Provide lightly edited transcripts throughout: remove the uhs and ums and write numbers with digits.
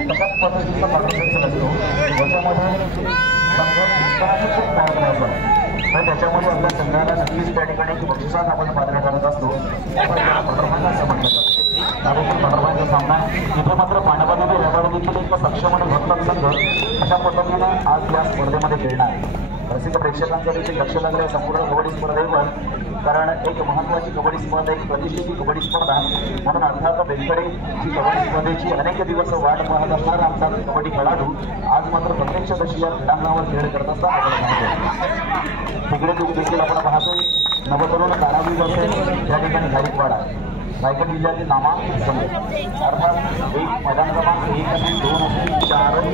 तशाच पद्धतीचा पार्टिसिपेशन असतो ज्याच्यामध्ये पण त्याच्यामध्ये आपल्या संघाला नक्कीच त्या ठिकाणी बक्षिसात आपण पात्र ठरत असतो पटरभांगाचं म्हटलं जातं पटरभांगाचा सामना तिथे मात्र पांडवांमध्ये रबार देखील एक सक्षम आणि भक्कम संघ अशा पद्धतीनं आज या स्पर्धेमध्ये खेळणार रसिक प्रेक्षकांचं देखील लक्ष लागलं आहे संपूर्ण कबड्डी स्पर्धेवर कारण एक महत्त्वाची कबड्डी स्पर्धा एक प्रतिष्ठित कबड्डी स्पर्धा म्हणून अर्थात बेलकडे जी कबड्डी स्पर्धेची अनेक दिवस वाट पाहत असणारा आमचा कबड्डी खेळाडू आज मात्र प्रत्यक्षदर्शी या क्रीडांगणावर खेळ करत असताना आपण पाहतो तिकडे देखील आपण पाहतोय नवतरुण कारागीर असेल त्या ठिकाणी गायकवाडा रायगड जिल्ह्यातील नामांकित संघ अर्थात एक मैदान क्रमांक 1 असेल 2 असेल 4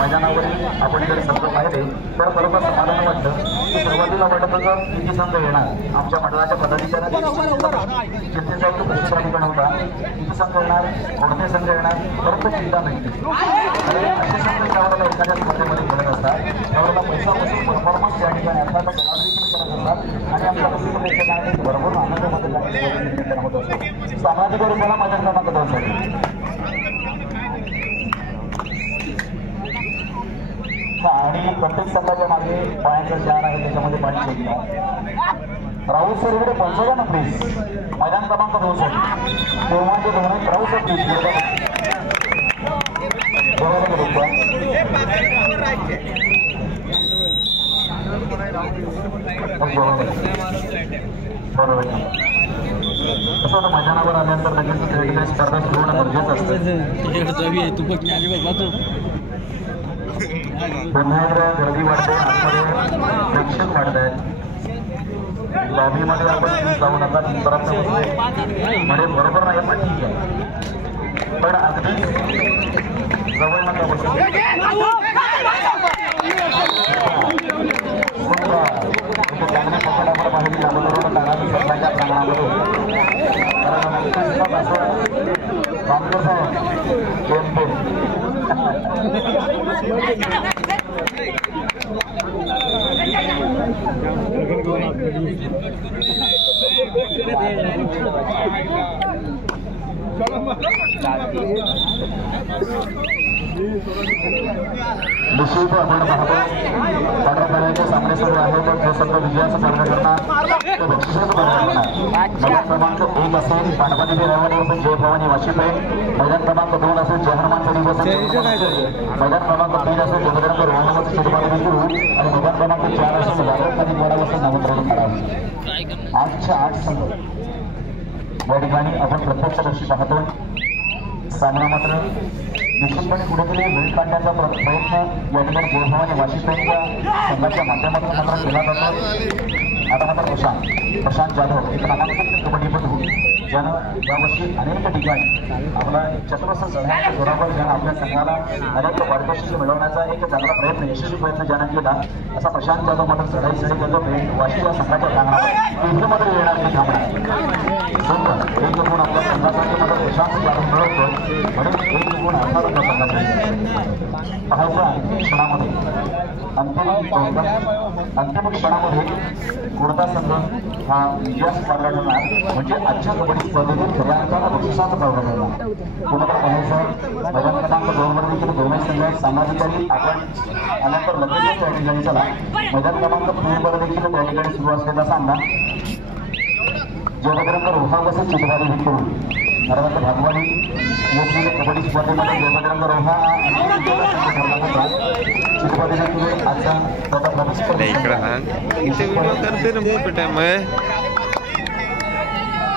मैदानावरील आपण जर संघ पाहिले तर बरोबर समाधान वाटतं की सुरुवातीला वाटत होतं किती संघ येणार आमच्या मंडळाच्या पदाधिकाऱ्यांनी चिंतेचा एक प्रश्न ठिकाण होता किती संघ येणार कोणते संघ येणार परंतु चिंता नाही असे संघ ज्यावेळेला एखाद्या स्पर्धेमध्ये खेळत असतात त्यावेळेला पैसा बसून परफॉर्मन्स त्या ठिकाणी अर्थात करत असतात आणि आमच्या रसिक प्रेक्षकांनी भरपूर आनंदामध्ये होत असतो सामाजिक रूपाला मैदान क्रमांक 2 साठी आणि प्रत्येक संघाच्या मागे पायांचा चार आहे त्याच्यामध्ये पाणी चेक राहुल सर इकडे पोहोचवला ना प्लीज मैदान क्रमांक 2 साठी तेव्हा जे धोरण राहुल सर प्लीज बरोबर तसं मैदानावर आल्यानंतर लगेच त्या ठिकाणी स्पर्धा सुरू होणं गरजेचं असतं पुन्हा एकदा गर्दी वाढते आतमध्ये प्रेक्षक वाढत आहेत लॉबीमध्ये आपण जाऊन आता परत म्हणजे बरोबर नाही पण ठीक आहे पण अगदी जवळ नका बसून चांगल्या पकडावर पाहिजे नवतरुण कारागीर संघाच्या प्रांगणामध्ये रामदेव साहेब निश्चित आपण पाहतो पाठापाड्याचे सामने सुरू आहे तर जो संघ विजयाचा सामना करणार तो बक्षिसाचा सामना करणार मैदान क्रमांक 1 असेल पांडवानी रेवाडी असेल जय भवानी वाशीपेठ मैदान क्रमांक 2 असेल जय हनुमान तरी असेल मैदान क्रमांक 3 असेल जोगदंड रोहनावरती शिरवाडी सुरू आणि मैदान क्रमांक 4 असेल वादळखाली वडा असेल नवतरुण कारागीर आजच्या 8 संघ या ठिकाणी आपण प्रत्यक्षदर्शी पाहतोय सामना मात्र निश्चितपणे कुठेतरी वेळ काढण्याचा प्रयत्न या ठिकाणी जय भवानी वाशीपेठच्या संघाच्या माध्यमातून मात्र केला जातो आता मात्र प्रशांत जाधव एक नामांकित कबड्डीपटू ज्यानं यावर्षी अनेक ठिकाणी आपला चतुरस्र चढण्याच्या जोरावर ज्यानं आपल्या संघाला अनेक पारितोषिके मिळवण्याचा एक चांगला प्रयत्न यशस्वी प्रयत्न ज्यानं केला असा प्रशांत जाधव मात्र चढाई त्याचं भेट वाशी या संघाच्या प्रांगणावर इथे मात्र येणार नाही थांबणार एक गुण आपल्या संघासाठी मात्र प्रशांत जाधव मिळवतो म्हणून एक गुण अर्थात आपल्या संघासाठी पाहायच्या क्षणामध्ये अंतिम क्षणामध्ये कोणता संघ हा विजयास पात्र ठरणार म्हणजे आजच्या कबड्डी स्पर्धेतून खऱ्या अर्थानं बक्षिसाचा पात्र ठरणार तुम्हाला पाहायचं मैदान क्रमांक 2 वर देखील दोन्ही संघ सामाजिकांनी आपण आल्यानंतर लगेचच त्या ठिकाणी चला मैदान क्रमांक 3 वर देखील त्या ठिकाणी सुरू असलेला सामना जयभद्रंग रोहा वसे चितवाडी विठ्ठल अर्थात भागवाडी योजनेने कबड्डी स्पर्धेमध्ये जयभद्रंग रोहा चितवाडी देखील आजचा त्याचा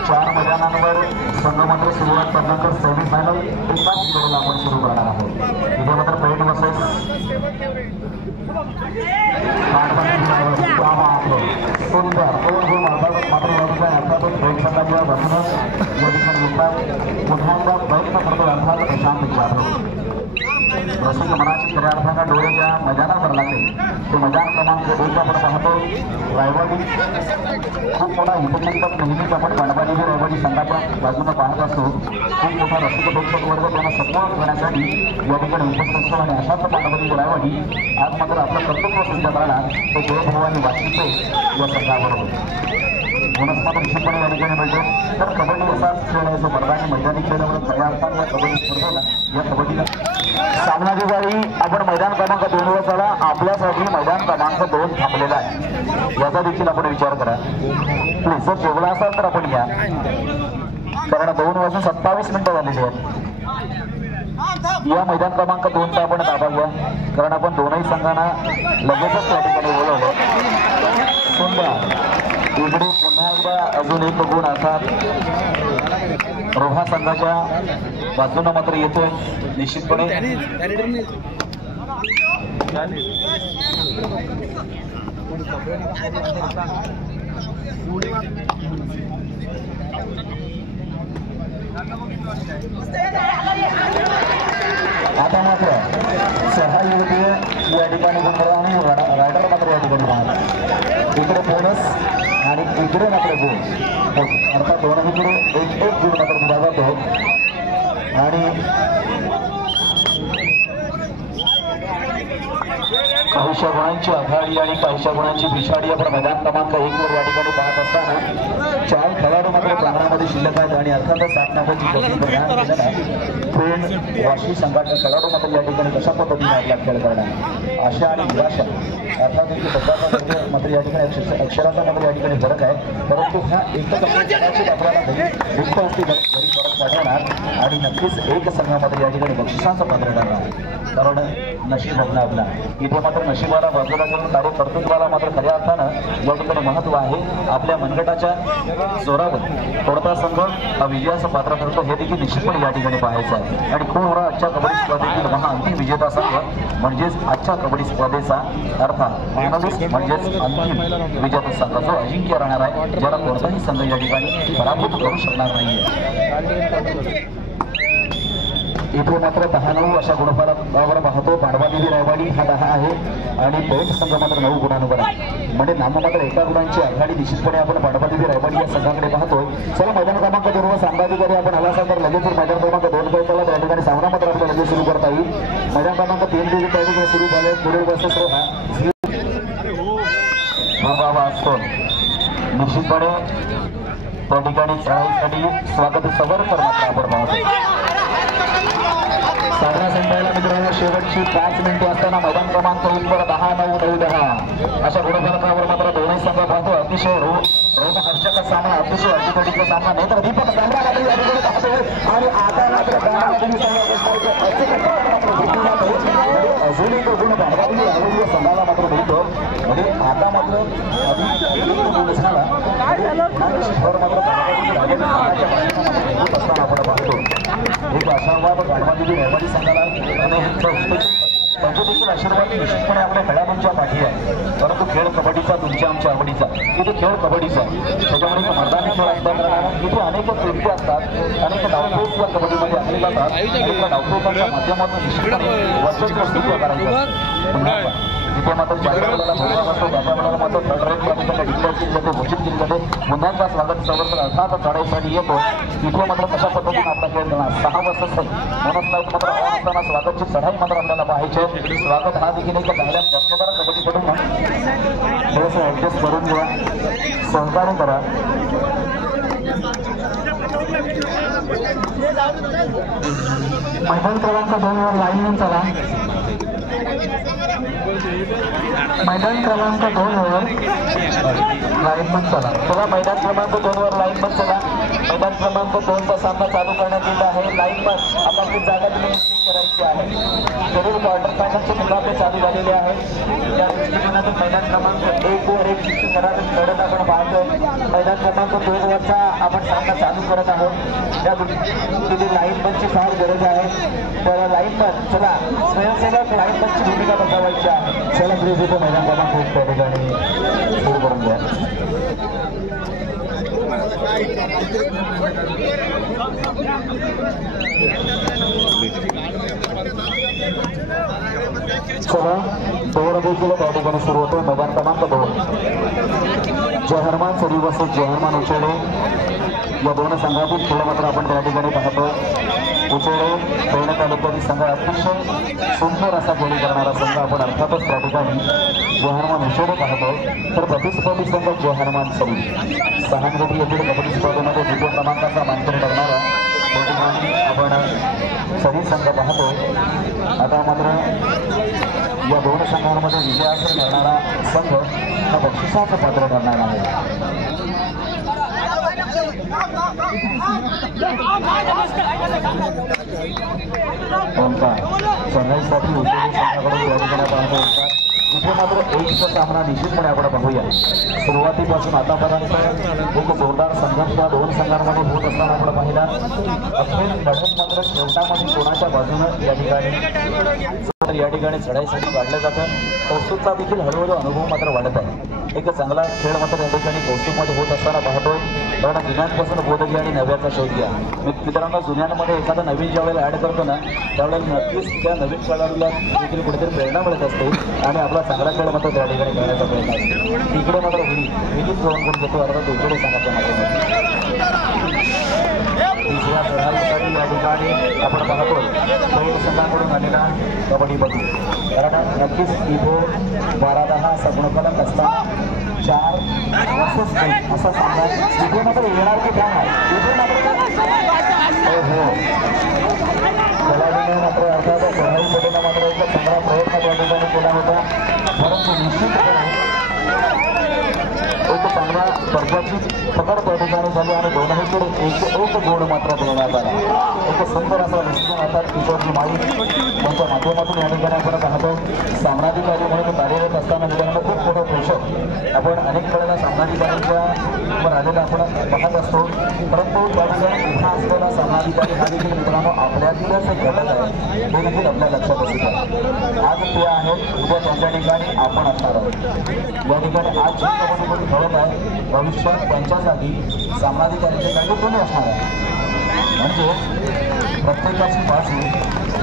चार मैदानांवर संघ मात्र सुरुवात करण्याचं सेमीफायनल एकाच खेळाला आपण सुरू करणार आहोत इथे मात्र पेट वर्सेस सुंदर मात्र अर्थातच पेट संघाच्या बसूनच या ठिकाणी येतात पुन्हा एकदा प्रयत्न करतो अर्थात प्रशांत जाधव रसिक मनाची खऱ्या अर्थानं डोळ्याच्या मैदानावर लागले ते मैदान क्रमांक 1 आपण पाहतो रायवाडी खूप मोठा इंटरनेटचा नेहमीच आपण पांडवानी रायवाडी संघाच्या बाजूने पाहत असतो खूप मोठा रसिक प्रेक्षक वर्ग त्यांना सपोर्ट करण्यासाठी या ठिकाणी उपस्थित असतो आणि अशाच पांडवानी रायवाडी आज मात्र आपलं कर्तव्य सिद्ध करणार तो जय भवानी वाशीपेठ या संघाबरोबर बोनस मात्र निश्चितपणे या ठिकाणी मिळतो. तर कबड्डी असाच खेळ आहे जो मैदानी मैदानी खेळल्यामुळे खऱ्या अर्थाने या कबड्डी स्पर्धेला या कबड्डीला सामनाधिकारी आपण मैदान क्रमांक 2 वर चला. आपल्यासाठी मैदान क्रमांक 2 थांबलेला आहे याचा देखील आपण विचार करा प्लीज. जर जेवला असाल तर आपण या, कारण 2 वाजून 27 मिनिटं झालेली आहेत. या मैदान क्रमांक 2चा आपण ताबा घ्या, कारण आपण दोनही संघांना लगेचच त्या ठिकाणी बोलवलं. इकडे पुन्हा एकदा अजून एक गुण अर्थात रोहा संघाच्या बाजूनं मात्र येतोय निश्चितपणे. आता मात्र सहा युवतीय या ठिकाणी गुण आणि रायडर मात्र या ठिकाणी राहणार. इकडे बोनस आणि इकडे मात्र गुण अर्थात दोन्हीकडे एक गुण मात्र दिला जातो. आणि काहीशा गुणांची आघाडी आणि काहीशा गुणांची पिछाडी आपण मैदान क्रमांक 1 वर या ठिकाणी पाहत असताना 4 खेळाडू मात्र प्रांगणामध्ये शिल्लक आहेत आणि अर्थातच 7 नंबरची जर्सी परिधान केलेला पेण वाशी संघातल्या खेळाडू मात्र या ठिकाणी कशा पद्धतीने आपला खेळ करणार आशा आणि निराशा अर्थात एक शब्दाचा मात्र या ठिकाणी अक्षराचा मात्र या ठिकाणी फरक आहे. परंतु हा एकच आपल्याला दुःख असते घरी फरक पाठवणार आणि नक्कीच एक संघामध्ये या ठिकाणी बक्षिसांचा पात्र ठरणार, कारण नशीब आपला आपला इथे मात्र नशिबाला बाजूला करून कार्य कर्तृत्वाला मात्र खऱ्या अर्थानं या ठिकाणी महत्व आहे. आपल्या मनगटाच्या जोरावर कोणता संघ हा विजयाचं पात्र ठरतो हे देखील निश्चितपणे या ठिकाणी पाहायचं आहे. आणि कोण होणार आजच्या कबड्डी स्पर्धेतील महाअंतिम विजेता संघ म्हणजेच आजच्या कबड्डी स्पर्धेचा अर्थात फायनलिस्ट म्हणजेच अंतिम विजेता संघ जो अजिंक्य राहणार आहे, ज्याला कोणताही संघ या ठिकाणी पराभूत करू शकणार नाहीये. इथे मात्र 10-9 अशा गुणफलकावर पाहतो. पांडवादेवी रायवाडी हा 10 आहे आणि पेठ संघ मात्र 9 गुणांवर आहे. म्हणजे नाम मात्र 1 गुणांची आघाडी निश्चितपणे आपण पांडवादेवी रायवाडी या संघाकडे पाहतोय. चला मैदान क्रमांक 2 वर सामनाधिकारी आपण आला असाल तर लगेच मैदान क्रमांक 2 कडे त्या ठिकाणी सामना मात्र आपल्याला लगेच सुरू करता येईल. मैदान क्रमांक 3 देखील त्या ठिकाणी सुरू झाले. पुढील वर्षच निश्चितपणे त्या ठिकाणी चढाईसाठी स्वागत सवरकर मात्र आपण पाहतो. सामना संपायला मित्रांनो शेवटची 5 मिनिटे असताना मैदान क्रमांक 1 वर 10-9-9-10 अशा गुणफलकावर मात्र दोन्ही संघ पाहतो. अतिशय रोमहर्षक सामना, अतिशय अटीतटीचा सामना नाही तर दीपक सामना आणि आता मात्र अजून एक गुण भांडवादी संघाला मात्र मिळतो. म्हणजे आता मात्र झाला असताना आपण पाहतो एक आशावाद भांडवादी रेवाडी संघाला त्यांचे देखील आशीर्वाद निश्चितपणे आपल्या खेळाडूंच्या पाठी आहे. परंतु खेळ कबड्डीचा तुमच्या आमच्या आवडीचा, इथे खेळ कबड्डीचा त्याच्यामुळे मैदानी खेळ असल्याकारणाने इथे अनेक कृती असतात, अनेक डावपेच या कबड्डीमध्ये आणले जातात आणि त्या डावपेचांच्या माध्यमातून निश्चितपणे वर्चस्व स्थिती करायचं. इथे मात्र त्याच्यामुळे मात्र थर्ड रेट या ठिकाणी डिक्लेअर केली जाते, घोषित केली जाते. मुद्द्यांचा स्वागत सवरकर अर्थात चढाईसाठी येतो. इथे मात्र कशा पद्धतीने आपला खेळ करणार 6 वर्ष म्हणून मात्र असताना स्वागतची चढाई मात्र आपल्याला पाहायची आहे. स्वागत हा देखील एक चांगल्या दर्जेदार कबड्डीकडून थोडंसं ऍडजस्ट करून घ्या, सहकार्य करा. मैदान क्रमांक 2 वर लाईन चला. मैदान क्रमांक 2 वर लाईनमन चला. चला मैदान क्रमांक 2 वर लाईनमन चला. मैदान क्रमांक 2 चा सामना चालू करण्यात येत आहे. लाईनमन आपली जागा निश्चित करायची आहे. जरूर क्वार्टर फायनलचे मुकाबले चालू झालेले आहेत. त्या दृष्टिकोनातून मैदान क्रमांक 1 वर एक शिस्ती लढत आपण पाहतोय. मैदान क्रमांक 2 वरचा आपण सामना चालू करत आहोत. त्या दृष्टीने लाईनमनची फार गरज आहे. तर लाईनमन चला, स्वयंसेवक लाईनमनची भूमिका बजावायची आहे. चला प्लीज इथे मैदान क्रमांक 1 त्या ठिकाणी सुरू करून द्या. चला दौड देखील त्या ठिकाणी सुरू होतो. मैदान क्रमांक 2 जहरमान सरी वर्सेस जहरमान उचेडे या दोन संघातील खेळ मात्र आपण त्या ठिकाणी पाहतो. उचेडे पेण तालुक्यातील संघ अतिशय सुंदर असा गोळी करणारा संघ आपण अर्थातच त्या ठिकाणी जय हनुमान उचेडे पाहतो. तर प्रतिस्पर्धी संघ जय हनुमान सरी सहानुभूती येथील कबड्डी स्पर्धेमध्ये द्वितीय क्रमांकाचा मानकरी ठरणारा त्या ठिकाणी आपण सरी संघ पाहतो. आता मात्र या दोन संघांमध्ये विजयास ठरणारा संघ हा बक्षिसाचं पात्र ठरणार आहे. चेन्नईसाठी उद्योगी संघाकडून तयारी पाहतो. इथे मात्र एकचा सामना निश्चितपणे आपण पाहूया. सुरुवातीपासून आतापर्यंत एक जोरदार संघर्ष या दोन संघांमध्ये होत असताना आपण पाहिला. अखेर लढत मात्र शेवटामध्ये कोणाच्या बाजूनं या ठिकाणी चढाईसाठी काढलं जातं. कौस्तुभचा देखील हळूहळू अनुभव मात्र वाढत आहे. एक चांगला खेळ मात्र या ठिकाणी कौस्तुभमध्ये होत असताना पाहतोय. कारण जुन्यांपासून बोध घ्या आणि नव्याचा शोध घ्या. मित्रांनो, जुन्यांमध्ये एखादा नवीन ज्या वेळेला ॲड करतो ना त्यावेळेला नक्कीच त्या नवीन खेळाडूला देखील कुठेतरी प्रेरणा मिळत असते आणि आपला चांगला खेळ मात्र त्या ठिकाणी करण्याचा प्रयत्न असतो. इकडे मात्र विहिरीत जोडून करून घेतो. अर्थात उजवडे सांगायच्या माध्यमातून तिसऱ्या प्रणालीसाठी या ठिकाणी आपण पाहतोय पैठ संघाकडून आलेला कबड्डीपटू. कारण नक्कीच इथे 12-10 असा गुणफलक असताना 4 वर्षच असा सामना इथे मात्र येणार की काय इथे मात्र खेळाडूने मात्र अर्थात चढाईपटूला मात्र एक चांगला प्रयत्न त्या ठिकाणी केला होता. परंतु निश्चितपणे एक चांगला दर्जाची पकड त्या ठिकाणी झाली आणि दोन्हीकडे एक गोड मात्र देण्यात आला. एक सुंदर असा डिसिजन हातात किशोरजी माळी त्यांच्या माध्यमातून या ठिकाणी आपण पाहतो. सामनाधिकारी म्हणून कार्यरत असताना मित्रांनो खूप मोठं प्रेशर आपण अनेक वेळेला सामनाधिकाऱ्यांच्या आलेला आपण पाहत असतो. परंतु त्या ठिकाणी इथं असलेला सामनाधिकारी हा देखील मित्रांनो आपल्यातीलच एक घटक आहे. हे देखील आपल्या लक्षात असू द्या. आज ते आहेत, उद्या त्यांच्या ठिकाणी आपण असणार आहोत. या ठिकाणी आज जी कबड्डी खेळत आहे भविष्यात त्यांच्यासाठी सामनाधिकाऱ्यांच्या काही कोणी असणार आहे. म्हणजे प्रत्येकाची बाजू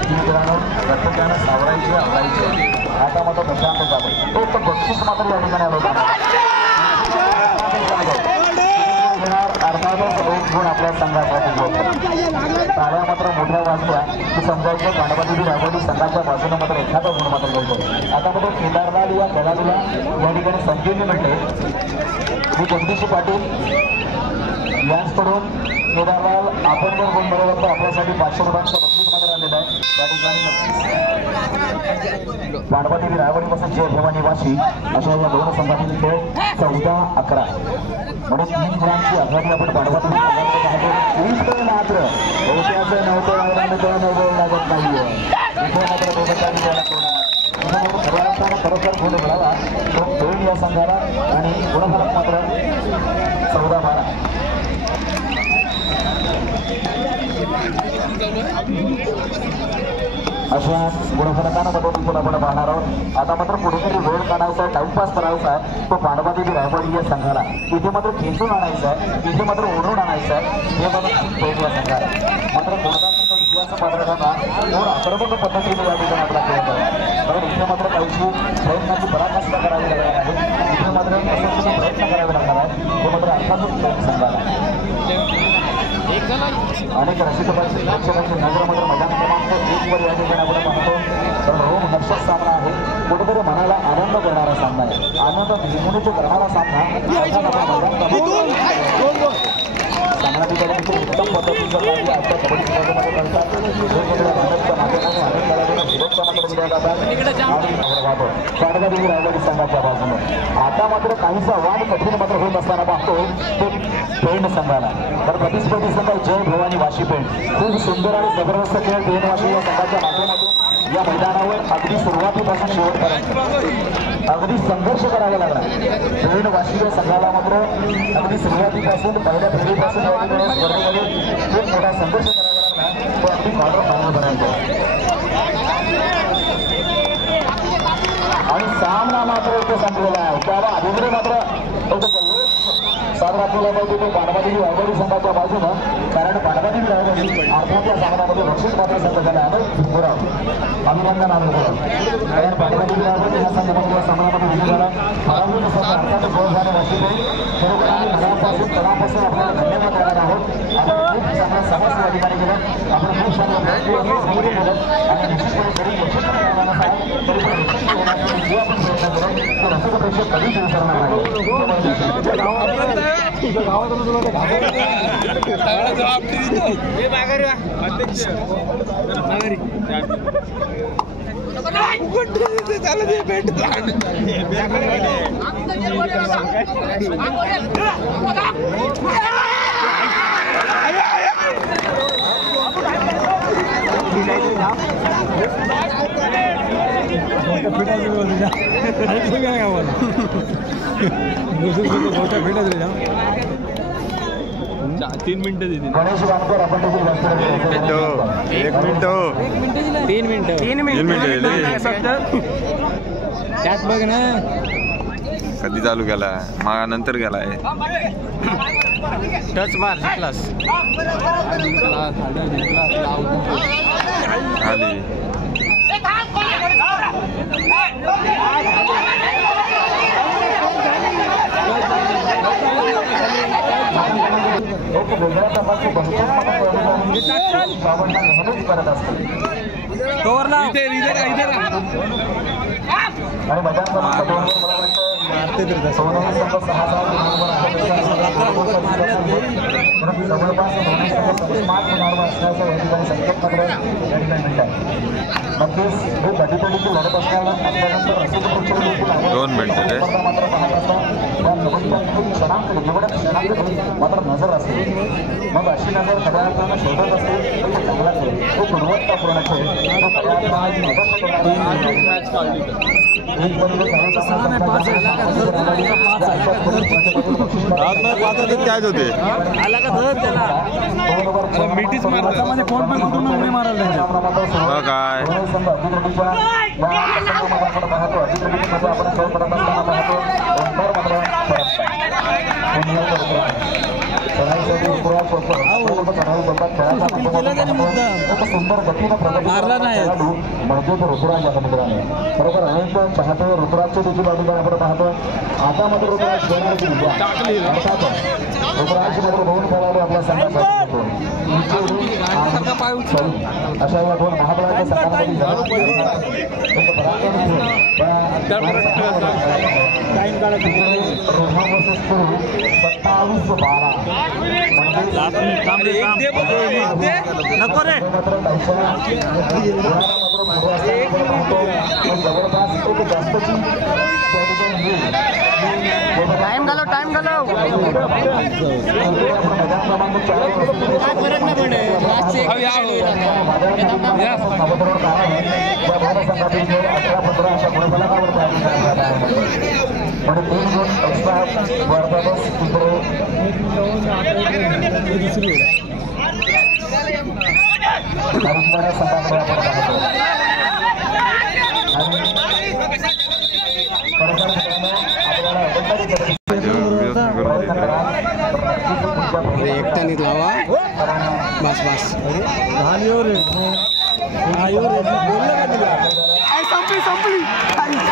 ती मित्रांनो प्रत्येकानं सावरायची आवरायची. आता मात्र प्रशांत जाधव एक बक्षीस मात्र या ठिकाणी आलं. अर्थातच एक गुण आपल्या संघासाठी ताऱ्या मात्र मोठ्या वाजल्या की समजायचं पांडवादेवी रायगडी संघाच्या बाजूने मात्र एखादा गुण मात्र बोलतो. आता मात्र केदारलाल या खेळाडूला या ठिकाणी संजीवनी मिळते. मी जगदीश पाटील यांच्याकडून केदारलाल आपण जर गुण बरोबर तर आपल्यासाठी 500 रुपयांचं बक्षीस मात्र आलेलं आहे. त्या ठिकाणी पांडवादेवी रायगडीपासून जय भवानी वाशी अशा या दोन संघातील खेळ 14-11 म्हणजे 3 गुणांची आघाडी आपण पांडवादेवी संघाकडे पाहतो. मात्र ओट्याचं नव्हतं लागत नाहीये. इथे मात्र खरोखर गुण मिळाला तो पेण या संघाला आणि गुणफलक मात्र 14-12. अशा गुणफलकांबद्दल देखील आपण पाहणार आहोत. आता मात्र कुठेतरी वेळ काढायचा आहे, टाइमपास करायचा आहे तो पांडवादेवी रायगडी या संघाला. इथे मात्र खेचून आणायचं आहे, इथे मात्र ओढून आणायचं आहे. हे मात्र पेण या संघाला मात्र कोणता संघ विजयाचं पात्र ठरला थोडं आक्रमक पद्धतीने या ठिकाणी आपला खेळ करा. कारण इथे मात्र काहीशी प्रयत्नाची पराकाष्ठ करावी लागणार आहे. इथे मात्र प्रयत्न करावे लागणार आहे. ते मात्र अर्थातच पेण संघाला अनेक रसिकांची प्रेक्षकांची नजर मात्र मैदान क्रमांक 1 वर या ठिकाणी आपण पाहतो. तर रोम हर्षक सामना आहे. कुठेतरी मनाला आनंद करणारा सामना आहे. आनंद निर्मिती करणारा सामना सामनाधिकारी उत्तम पद्धतीचं कार्य आजच्या कबड्डी स्पर्धेमध्ये करतात. वेगवेगळ्या भारतच्या माध्यमातून अनेक खेळाडूंना शुभेच्छा मात्र दिल्या जातात. पांडवादेवी रायगडी संघाच्या बाजूने आता मात्र काहीसा वाद कठीण मात्र होत असताना पाहतो ते पेण संघाला. तर प्रतिस्पर्धी संघ जय भवानी वाशी पेण खूप सुंदर आणि जबरदस्त खेळ पेण वाशी या संघाच्या माध्यमातून या मैदानावर अगदी सुरुवातीपासून शेवटपर्यंत अगदी संघर्ष करावा लागला. पेण वाशी या संघाला मात्र अगदी सुरुवातीपासून पहिल्या फेरीपासून स्पर्धेमध्ये खूप मोठा संघर्ष करावा लागला. तो अगदी क्वार्टर फायनलपर्यंत आणि सामना मात्र इथे संपलेला आहे. त्याला अभिप्राय मात्र साजरा केला पाहिजे तो पांडवादेवी रायगडी संघाच्या बाजूनं. कारण पांडवादेवी रायगडी अर्थात या सामन्यामध्ये बक्षीस पात्र संघ झाला आहे. अभिनंदन आलं कारण पांडवादेवी रायगडी या संघामध्ये सामन्यामध्ये विजय झाला. पराभूत संघ अर्थात गोल झाले वाशी खरोखर आम्ही मनापासून तणापासून आपल्याला धन्यवाद देणार आहोत. खूप चांगला समज या ठिकाणी गेला. आपण खूप चांगला आणि निश्चितपणे जरी यशस्वी झाला नसाल तरी पण यशस्वी होण्यासाठी जे आपण प्रयत्न केला ते रसिक प्रेक्षक कधीच विसरणार नाही. तीन मिनिटं दिली. गणेश वानकर आपण एक मिनिट तीन मिनिटं त्यात बघ ना कधी चालू केला मग नंतर गेलाय टच मार क्लास आली एक वेगळ्या प्रकारचे बाबांना नेहमीच करत असते आणि मैदान क्रमांक 2 वर मला वाटतं सोनवणे संघ 6 जवळपास दोन्ही संघ 5 गुणांवर असण्याचं या ठिकाणी संकेत मात्र या ठिकाणी मिळतात. नक्कीच हे कधीकधीची लढत असल्यानंतर रसिक प्रेक्षक देखील 2 मिनिटं मात्र पाहत असतात त्या कबड्डीच्या क्षणांकडे निवडक क्षणांकडे मात्र नजर असते. मग अशी नजर सगळ्यांना शोधत असते तो चांगला खेळ तो गुणवत्तापूर्ण खेळ तो त्याच होते काय सुंदर गतीनं प्रगती म्हणजे ऋतुराज या मित्रांनो बरोबर अनेक चाहते ऋतुराजची देखील बाजूला आपण पाहतो. आता मात्र ऋतुराज घेण्याची विद्या अर्थात ऋतुराजची मात्र 2 खेळाडू आपल्या संघासाठी अशा या 2 महाबळाच्या संघामध्ये टाइम घालव टाइम घालव एकटा नीट लावा बस बस संपली